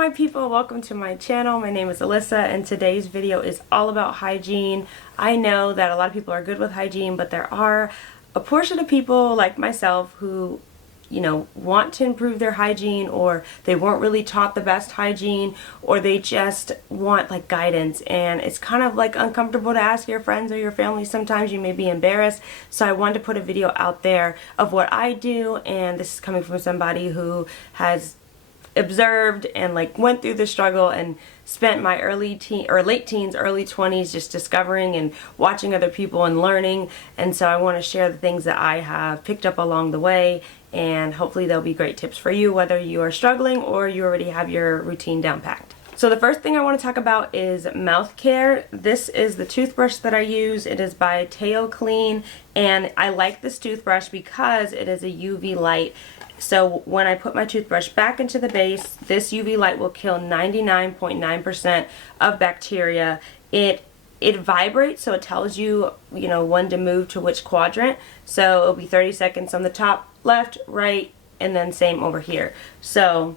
my people, welcome to my channel. My name is Alyssa and today's video is all about hygiene. I know that a lot of people are good with hygiene, but there are a portion of people like myself who, want to improve their hygiene, or they weren't really taught the best hygiene, or they just want like guidance, and it's kind of like uncomfortable to ask your friends or your family. Sometimes you may be embarrassed, so I wanted to put a video out there of what I do, and this is coming from somebody who has observed and went through the struggle and spent my late teens, early 20s just discovering and watching other people and learning. And so I want to share the things that I have picked up along the way, and hopefully they'll be great tips for you, whether you are struggling or you already have your routine down packed. So the first thing I want to talk about is mouth care. This is the toothbrush that I use. It is by Teo Clean, and I like this toothbrush because it is a UV light. So when I put my toothbrush back into the base, this UV light will kill 99.9% of bacteria. It vibrates, so it tells you, when to move to which quadrant. So it'll be 30 seconds on the top, left, right, and then same over here. So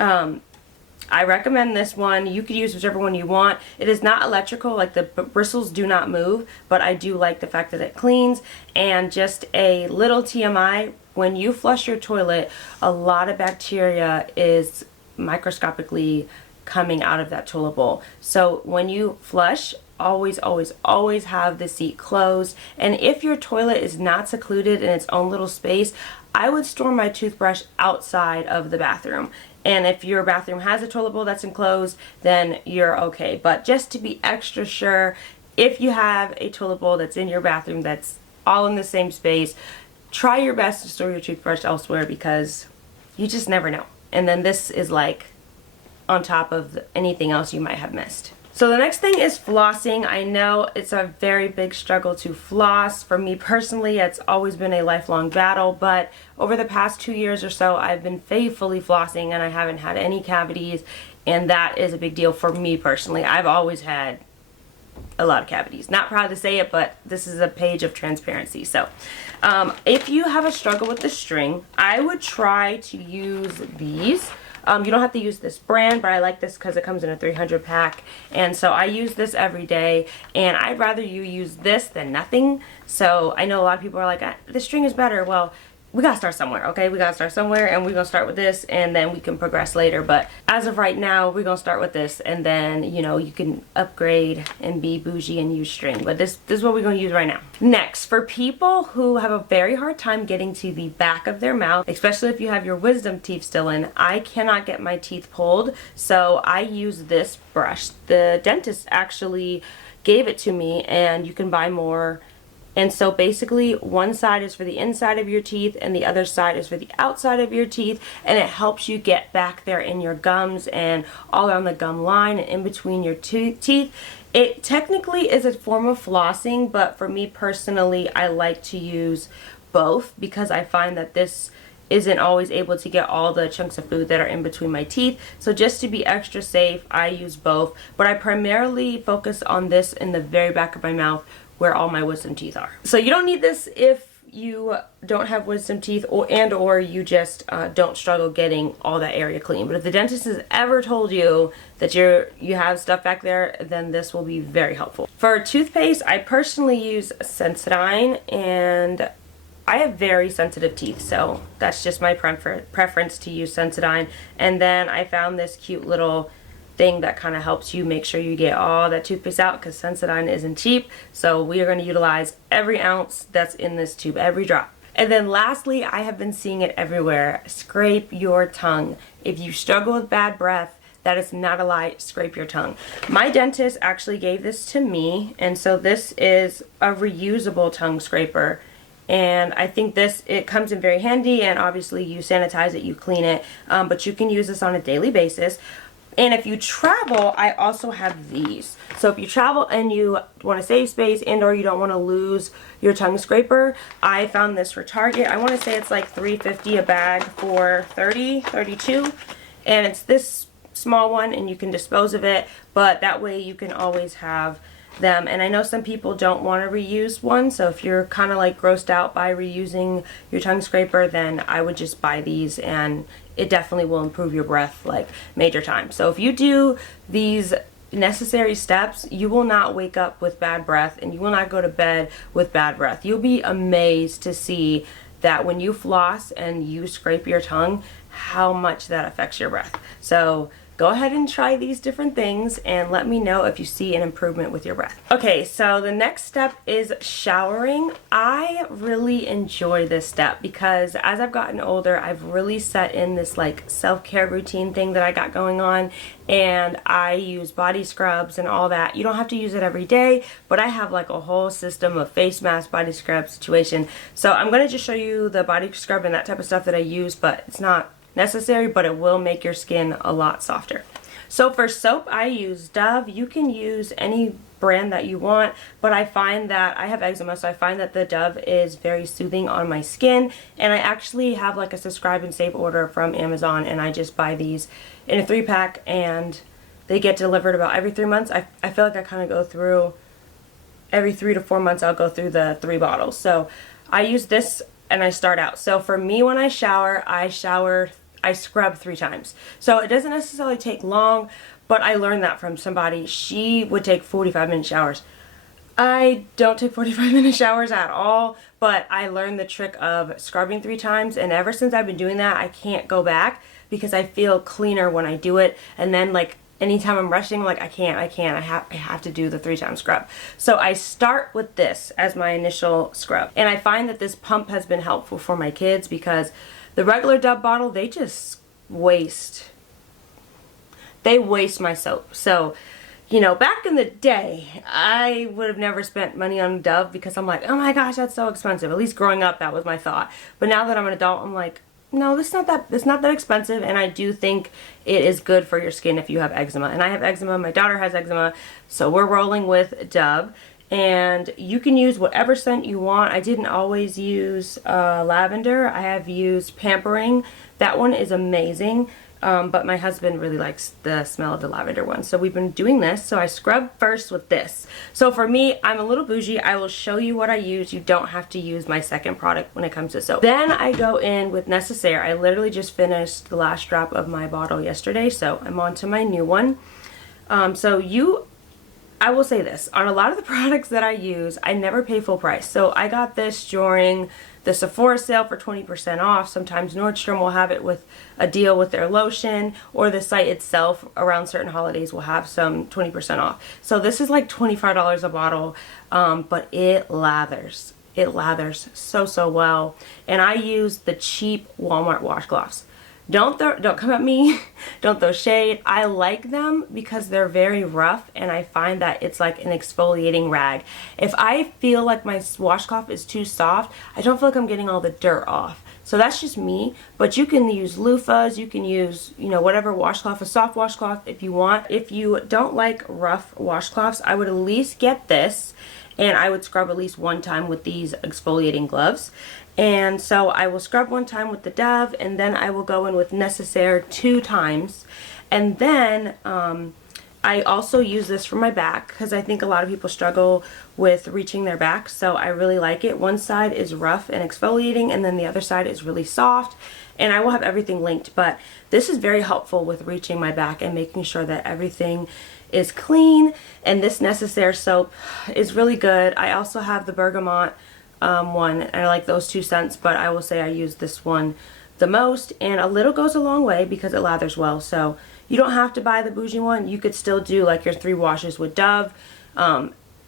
I recommend this one. You could use whichever one you want. It is not electrical, like the bristles do not move, but I do like the fact that it cleans. And just a little TMI, when you flush your toilet, a lot of bacteria is microscopically coming out of that toilet bowl. So when you flush, always have the seat closed. And if your toilet is not secluded in its own little space, I would store my toothbrush outside of the bathroom. And if your bathroom has a toilet bowl that's enclosed, then you're okay. But just to be extra sure, if you have a toilet bowl that's in your bathroom that's all in the same space, try your best to store your toothbrush elsewhere, because you just never know. And then this is like on top of anything else you might have missed. So the next thing is flossing. I know it's a very big struggle to floss. For me personally, it's always been a lifelong battle, but over the past 2 years or so, I've been faithfully flossing and I haven't had any cavities, and that is a big deal for me personally. I've always had a lot of cavities. Not proud to say it, but this is a page of transparency. So if you have a struggle with the string, I would try to use these. You don't have to use this brand, but I like this because it comes in a 300 pack, and so I use this every day, and I'd rather you use this than nothing. So I know a lot of people are like, the string is better. Well, we gotta start somewhere, okay? We gotta start somewhere, and we're gonna start with this, and then we can progress later. But as of right now, we're gonna start with this, and then, you can upgrade and be bougie and use string. But this is what we're gonna use right now. Next, for people who have a very hard time getting to the back of their mouth, especially if you have your wisdom teeth still in, I cannot get my teeth pulled, so I use this brush. The dentist actually gave it to me, and you can buy more. And so basically one side is for the inside of your teeth and the other side is for the outside of your teeth, and it helps you get back there in your gums and all around the gum line and in between your teeth. It technically is a form of flossing, but for me personally, I like to use both because I find that this isn't always able to get all the chunks of food that are in between my teeth. So just to be extra safe, I use both, but I primarily focus on this in the very back of my mouth where all my wisdom teeth are. So you don't need this if you don't have wisdom teeth, or you just don't struggle getting all that area clean. But if the dentist has ever told you that you have stuff back there, then this will be very helpful. For toothpaste, I personally use Sensodyne, and I have very sensitive teeth, so that's just my preference to use Sensodyne. And then I found this cute little thing that kind of helps you make sure you get all that toothpaste out, because Sensodyne isn't cheap. So we are going to utilize every ounce that's in this tube, every drop. And then lastly, I have been seeing it everywhere. Scrape your tongue. If you struggle with bad breath, that is not a lie. Scrape your tongue. My dentist actually gave this to me, and so this is a reusable tongue scraper. And I think it comes in very handy, and obviously you sanitize it, you clean it, but you can use this on a daily basis. And if you travel, I also have these. So if you travel and you want to save space or you don't want to lose your tongue scraper, I found this for Target. I want to say it's like $3.50 a bag for 32, and it's this small one, and you can dispose of it, but that way you can always have them. And I know some people don't want to reuse one, so if you're kind of like grossed out by reusing your tongue scraper, then I would just buy these, and it definitely will improve your breath like major time. So if you do these necessary steps, you will not wake up with bad breath and you will not go to bed with bad breath. You'll be amazed to see that when you floss and you scrape your tongue, how much that affects your breath. So go ahead and try these different things and let me know if you see an improvement with your breath. Okay, so the next step is showering. I really enjoy this step because as I've gotten older, I've really set in this like self-care routine thing that I got going on, and I use body scrubs and all that. You don't have to use it every day, but I have like a whole system of face mask, body scrub situation. So I'm gonna just show you the body scrub and that type of stuff that I use, but it's not necessary, but it will make your skin a lot softer. So for soap, I use Dove. You can use any brand that you want, but I find that I have eczema, so I find that the Dove is very soothing on my skin, and I actually have like a subscribe and save order from Amazon, and I just buy these in a 3-pack and they get delivered about every 3 months. I feel like I kind of go through every 3 to 4 months. I'll go through the 3 bottles. So I use this and I start out. So for me, when I scrub 3 times. So it doesn't necessarily take long, but I learned that from somebody. She would take 45-minute showers. I don't take 45-minute showers at all, but I learned the trick of scrubbing 3 times, and ever since I've been doing that, I can't go back because I feel cleaner when I do it. And then like anytime I'm rushing, like I have to do the 3-time scrub. So I start with this as my initial scrub, and I find that this pump has been helpful for my kids because the regular Dove bottle, they just waste my soap. So, you know, back in the day, I would have never spent money on Dove because I'm like, oh my gosh, that's so expensive. At least growing up, that was my thought. But now that I'm an adult, I'm like, no, it's not that expensive, and I do think it is good for your skin if you have eczema. And I have eczema, my daughter has eczema, so we're rolling with Dove. And you can use whatever scent you want. I didn't always use lavender. I have used Pampering. That one is amazing. But my husband really likes the smell of the lavender one. So we've been doing this. So I scrub first with this. So for me, I'm a little bougie. I will show you what I use. You don't have to use my second product when it comes to soap. Then I go in with Necessaire. I literally just finished the last drop of my bottle yesterday. So I'm on to my new one. I will say this, on a lot of the products that I use, I never pay full price. So I got this during the Sephora sale for 20% off. Sometimes Nordstrom will have it with a deal with their lotion, or the site itself around certain holidays will have some 20% off. So this is like $25 a bottle, but it lathers. It lathers so well. And I use the cheap Walmart washcloths. Don't come at me. Don't throw shade. I like them because they're very rough, and I find that it's like an exfoliating rag. If I feel like my washcloth is too soft, I don't feel like I'm getting all the dirt off. So that's just me, but you can use loofahs, you can use, you know, whatever washcloth, a soft washcloth if you want. If you don't like rough washcloths, I would at least get this, and I would scrub at least 1 time with these exfoliating gloves. And so I will scrub 1 time with the Dove, and then I will go in with Necessaire 2 times. And then I also use this for my back because I think a lot of people struggle with reaching their back. So I really like it. One side is rough and exfoliating, and then the other side is really soft. And I will have everything linked, but this is very helpful with reaching my back and making sure that everything is clean. And this Necessaire soap is really good. I also have the bergamot one. I like those 2 scents, but I will say I use this one the most, and a little goes a long way because it lathers well. So you don't have to buy the bougie one. You could still do like your 3 washes with Dove.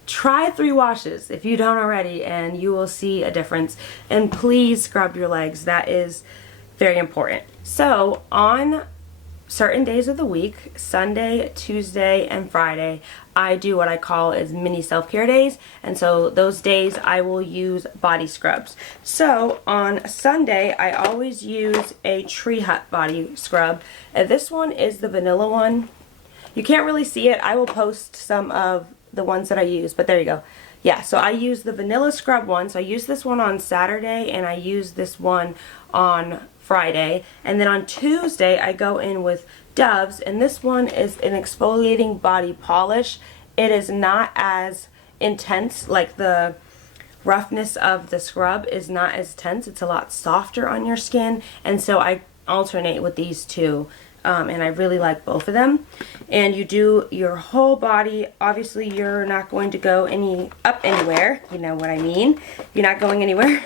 Try 3 washes if you don't already, and you will see a difference. And please scrub your legs. That is very important. So on certain days of the week, Sunday, Tuesday, and Friday, I do what I call is mini self-care days, and so those days I will use body scrubs. So on Sunday, I always use a Tree Hut body scrub, and this one is the vanilla one. You can't really see it. I will post some of the ones that I use, but there you go. Yeah, so I use the vanilla scrub one. So I use this one on Saturday, and I use this one on Friday, and then on Tuesday I go in with Dove's, and this one is an exfoliating body polish. It is not as intense, like the roughness of the scrub is not as tense. It's a lot softer on your skin, and so I alternate with these two. And I really like both of them. And you do your whole body. Obviously, you're not going to go up anywhere. You know what I mean. You're not going anywhere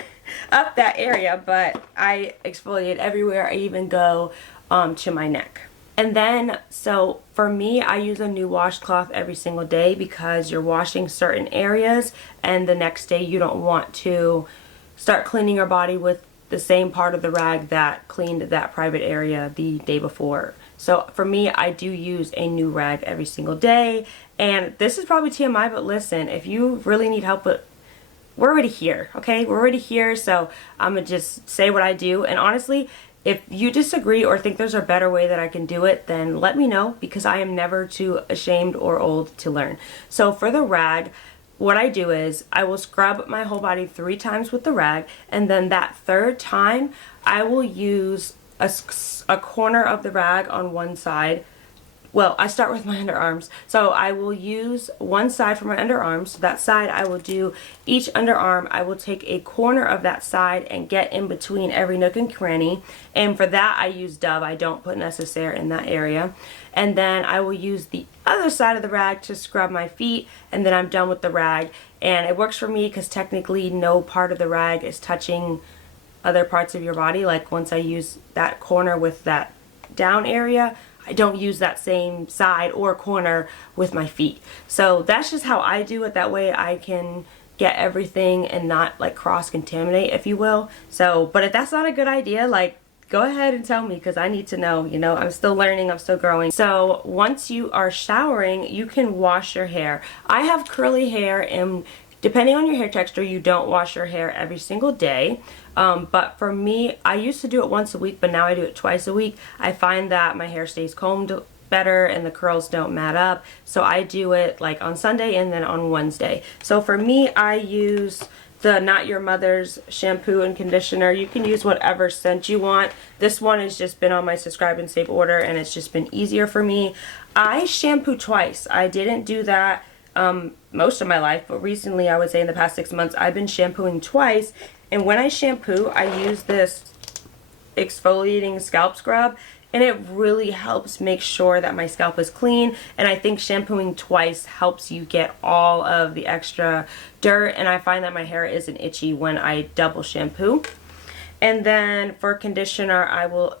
up that area, but I exfoliate everywhere. I even go to my neck. And then, so for me, I use a new washcloth every single day because you're washing certain areas, and the next day you don't want to start cleaning your body with the same part of the rag that cleaned that private area the day before. So for me, I do use a new rag every single day. And this is probably TMI, but listen, if you really need help with, we're already here, okay? We're already here, so I'm gonna just say what I do. And honestly, if you disagree or think there's a better way that I can do it, then let me know, because I am never too ashamed or old to learn. So for the rag, what I do is I will scrub my whole body 3 times with the rag, and then that 3rd time I will use a corner of the rag on one side. Well, I start with my underarms. So I will use one side for my underarms. So that side I will do each underarm. I will take a corner of that side and get in between every nook and cranny. And for that I use Dove. I don't put Necessaire in that area. And then I will use the other side of the rag to scrub my feet, and then I'm done with the rag. And it works for me because technically no part of the rag is touching other parts of your body. Like once I use that corner with that down area, I don't use that same side or corner with my feet. So that's just how I do it. That way I can get everything and not like cross-contaminate, if you will. So, but if that's not a good idea, like, go ahead and tell me, because I need to know. You know, I'm still learning, I'm still growing. So once you are showering, you can wash your hair. I have curly hair, and depending on your hair texture, you don't wash your hair every single day. But for me, I used to do it once a week, but now I do it twice a week. I find that my hair stays combed better and the curls don't mat up. So I do it like on Sunday and then on Wednesday. So for me, I use the Not Your Mother's shampoo and conditioner. You can use whatever scent you want. This one has just been on my subscribe and save order, and it's just been easier for me. I shampoo twice. I didn't do that most of my life, but recently, I would say in the past 6 months, I've been shampooing twice. And when I shampoo, I use this exfoliating scalp scrub, and it really helps make sure that my scalp is clean. And I think shampooing twice helps you get all of the extra dirt, and I find that my hair isn't itchy when I double shampoo. And then for conditioner, I will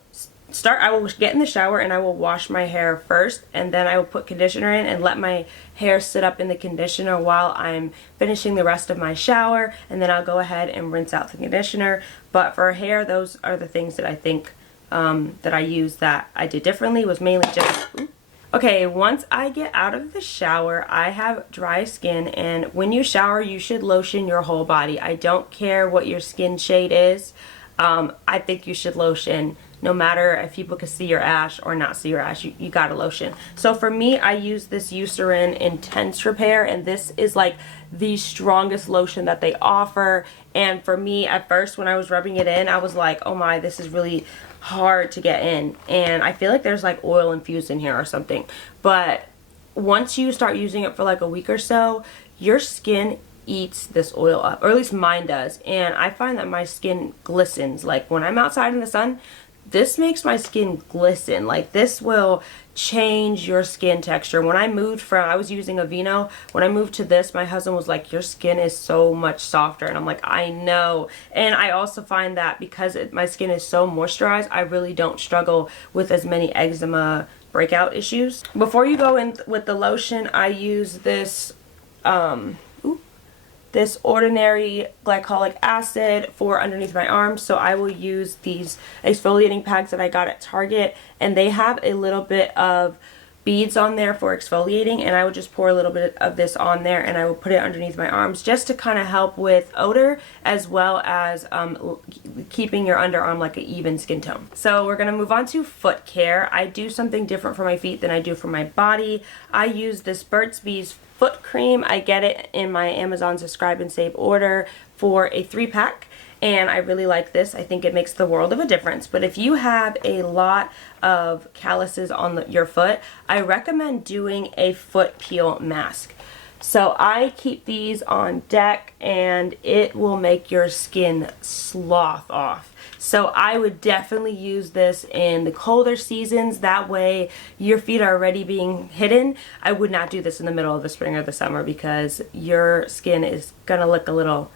get in the shower and I will wash my hair first, and then I will put conditioner in and let my hair sit up in the conditioner while I'm finishing the rest of my shower, and then I'll go ahead and rinse out the conditioner. But for hair, those are the things that I think that I use that I did differently, was mainly just... Okay, once I get out of the shower, I have dry skin, and when you shower, you should lotion your whole body. I don't care what your skin shade is. I think you should lotion. No matter if people can see your ash or not see your ash, you gotta lotion. So for me, I use this Eucerin Intense Repair, and this is like the strongest lotion that they offer. And for me, at first when I was rubbing it in, I was like, oh my, this is really hard to get in. And I feel like there's like oil infused in here or something. But once you start using it for like a week or so, your skin eats this oil up, or at least mine does. And I find that my skin glistens. Like when I'm outside in the sun, this makes my skin glisten. Like this will change your skin texture. When I moved from, I was using Aveeno. When I moved to this, my husband was like, your skin is so much softer. And I'm like, I know. And I also find that because my skin is so moisturized, I really don't struggle with as many eczema breakout issues. Before you go in with the lotion, I use this this ordinary glycolic acid for underneath my arms. So I will use these exfoliating pads that I got at Target, and they have a little bit of beads on there for exfoliating, and I would just pour a little bit of this on there and I will put it underneath my arms just to kind of help with odor, as well as keeping your underarm like an even skin tone. So we're gonna move on to foot care. I do something different for my feet than I do for my body. I use this Burt's Bees foot cream. I get it in my Amazon subscribe and save order for a 3-pack, and I really like this. I think it makes the world of a difference. But if you have a lot of calluses on your foot, I recommend doing a foot peel mask. So I keep these on deck, and it will make your skin slough off. So I would definitely use this in the colder seasons. That way your feet are already being hidden. I would not do this in the middle of the spring or the summer because your skin is gonna look a little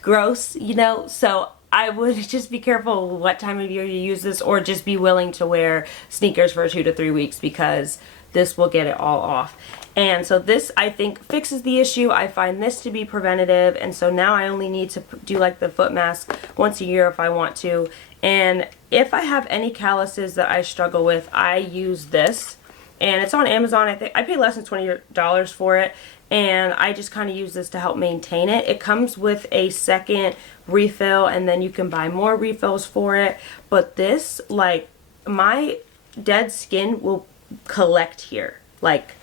gross, you know. So I would just be careful what time of year you use this, or just be willing to wear sneakers for 2 to 3 weeks because this will get it all off. And so this, I think, fixes the issue. I find this to be preventative, and so now I only need to do like the foot mask once a year if I want to. And if I have any calluses that I struggle with, I use this, and it's on Amazon. I think I paid less than $20 for it, and I just kind of use this to help maintain it. It comes with a second refill, and then you can buy more refills for it. But this, like, my dead skin will collect here, like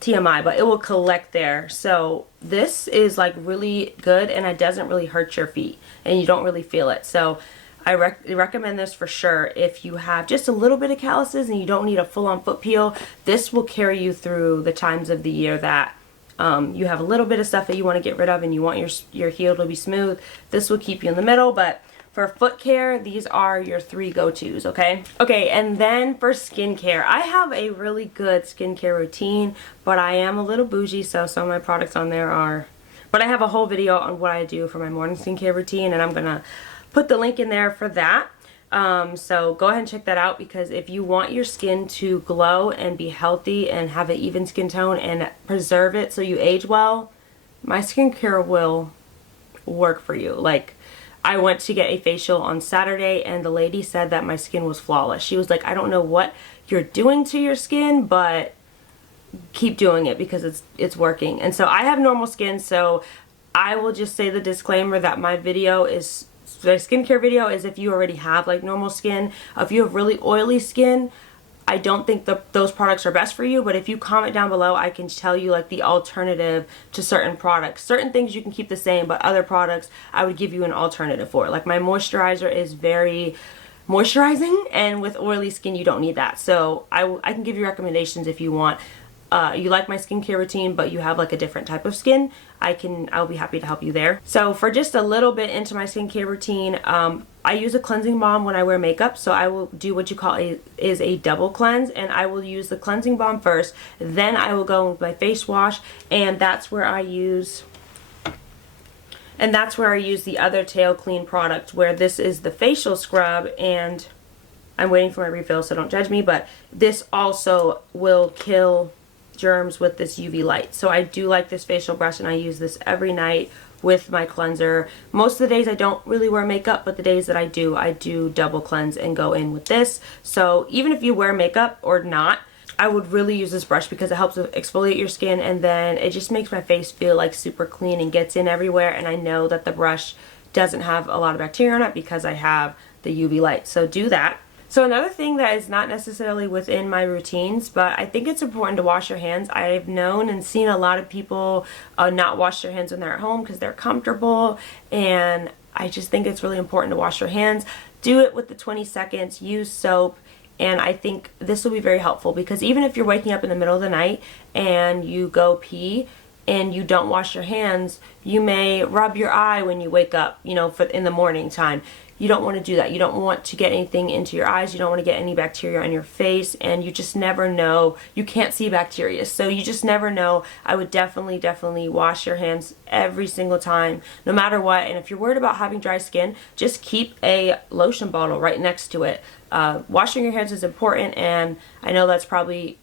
TMI, but it will collect there. So this is like really good, and it doesn't really hurt your feet, and you don't really feel it. So I recommend this for sure. If you have just a little bit of calluses and you don't need a full-on foot peel, this will carry you through the times of the year that you have a little bit of stuff that you want to get rid of and you want your heel to be smooth. This will keep you in the middle. But for foot care, these are your 3 go-tos, okay? Okay, and then for skincare, I have a really good skincare routine, but I am a little bougie, so some of my products on there are... But I have a whole video on what I do for my morning skincare routine, and I'm gonna put the link in there for that. So go ahead and check that out, because if you want your skin to glow and be healthy and have an even skin tone and preserve it so you age well, my skincare will work for you. Like, I went to get a facial on Saturday, and the lady said that my skin was flawless. She was like, I don't know what you're doing to your skin, but keep doing it because it's working. And so I have normal skin, so I will just say the disclaimer that my skincare video is if you already have like normal skin. If you have really oily skin, I don't think those products are best for you, but if you comment down below, I can tell you like the alternative to certain products. Certain things you can keep the same, but other products I would give you an alternative for. Like my moisturizer is very moisturizing, and with oily skin you don't need that. So I can give you recommendations if you want. You like my skincare routine, but you have like a different type of skin, I'll be happy to help you there. So for just a little bit into my skincare routine, I use a cleansing balm when I wear makeup, so I will do what you call a double cleanse, and I will use the cleansing balm first, then I will go with my face wash, and that's where I use the other Tail Clean product, where this is the facial scrub, and I'm waiting for my refill, so don't judge me, but this also will kill germs with this UV light. So I do like this facial brush, and I use this every night with my cleanser. Most of the days I don't really wear makeup, but the days that I do double cleanse and go in with this. So even if you wear makeup or not, I would really use this brush because it helps exfoliate your skin, and then it just makes my face feel like super clean and gets in everywhere, and I know that the brush doesn't have a lot of bacteria on it because I have the UV light. So do that. So another thing that is not necessarily within my routines, but I think it's important to wash your hands. I've known and seen a lot of people not wash their hands when they're at home because they're comfortable, and I just think it's really important to wash your hands. Do it with the 20 seconds, use soap, and I think this will be very helpful, because even if you're waking up in the middle of the night and you go pee and you don't wash your hands, you may rub your eye when you wake up, you know, in the morning time. You don't want to do that. You don't want to get anything into your eyes. You don't want to get any bacteria on your face, and you just never know. You can't see bacteria, so you just never know. I would definitely wash your hands every single time, no matter what. And if you're worried about having dry skin, just keep a lotion bottle right next to it. Washing your hands is important, and I know that's probably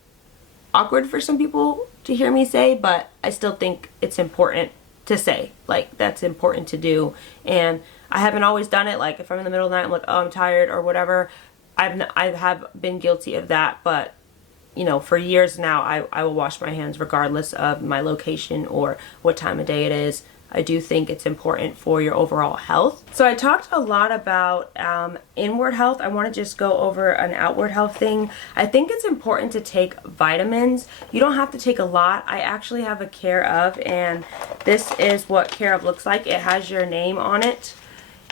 awkward for some people to hear me say, but I still think it's important to say. Like, that's important to do. And I haven't always done it. Like, if I'm in the middle of the night, I'm like, oh, I'm tired or whatever. I have been guilty of that, but you know, for years now, I will wash my hands regardless of my location or what time of day it is. I do think it's important for your overall health. So I talked a lot about inward health. I want to just go over an outward health thing. I think it's important to take vitamins. You don't have to take a lot. I actually have a Care of, and this is what Care of looks like. It has your name on it,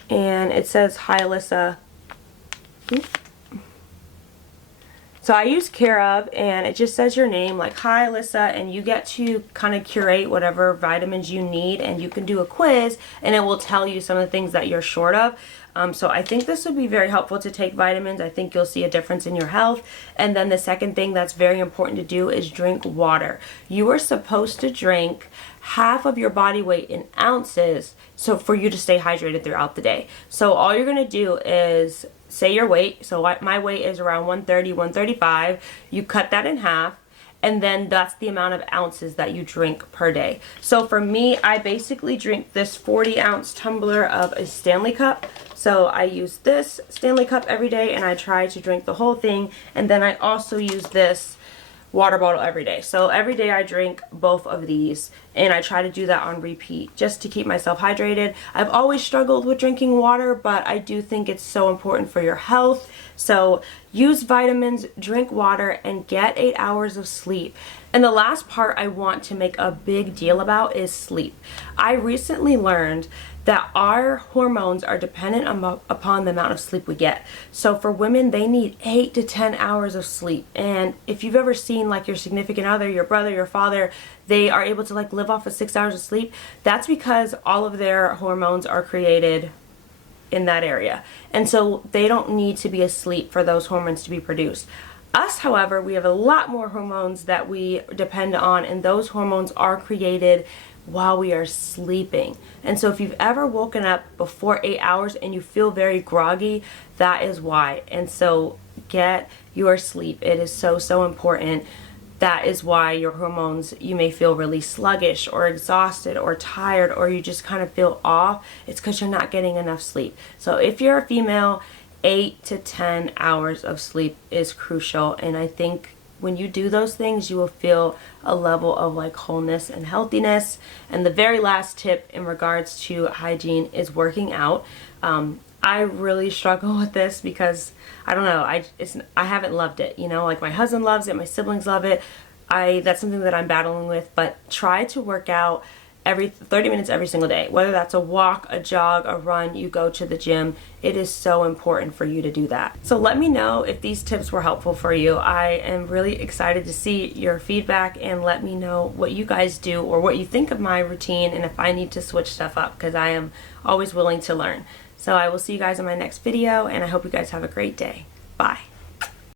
and it says, "Hi, Alyssa." So I use Care of, and it just says your name, like, hi Alyssa, and you get to kind of curate whatever vitamins you need, and you can do a quiz and it will tell you some of the things that you're short of. So I think this would be very helpful to take vitamins. I think you'll see a difference in your health. And then the second thing that's very important to do is drink water. You are supposed to drink half of your body weight in ounces, so for you to stay hydrated throughout the day. So all you're going to do is say your weight. So my weight is around 130, 135. You cut that in half, and then that's the amount of ounces that you drink per day. So for me, I basically drink this 40-ounce tumbler of a Stanley cup. So I use this Stanley cup every day, and I try to drink the whole thing. And then I also use this water bottle every day. So every day I drink both of these, and I try to do that on repeat just to keep myself hydrated. I've always struggled with drinking water, but I do think it's so important for your health. So use vitamins, drink water, and get 8 hours of sleep. And the last part I want to make a big deal about is sleep. I recently learned that our hormones are dependent upon the amount of sleep we get. So for women, they need 8 to 10 hours of sleep. And if you've ever seen like your significant other, your brother, your father, they are able to like live off of 6 hours of sleep, that's because all of their hormones are created in that area. And so they don't need to be asleep for those hormones to be produced. Us, however, we have a lot more hormones that we depend on, and those hormones are created while we are sleeping. And so if you've ever woken up before 8 hours and you feel very groggy, that is why. And so get your sleep. It is so, so important. That is why your hormones, you may feel really sluggish or exhausted or tired, or you just kind of feel off. It's because you're not getting enough sleep. So if you're a female, 8 to 10 hours of sleep is crucial. And I think when you do those things, you will feel a level of like wholeness and healthiness. And the very last tip in regards to hygiene is working out. I really struggle with this because I don't know, I haven't loved it, you know, like my husband loves it, my siblings love it. That's something that I'm battling with, but try to work out every 30 minutes every single day, whether that's a walk, a jog, a run, you go to the gym. It is so important for you to do that. So let me know if these tips were helpful for you. I am really excited to see your feedback, and let me know what you guys do or what you think of my routine, and if I need to switch stuff up, because I am always willing to learn. So I will see you guys in my next video, and I hope you guys have a great day. Bye.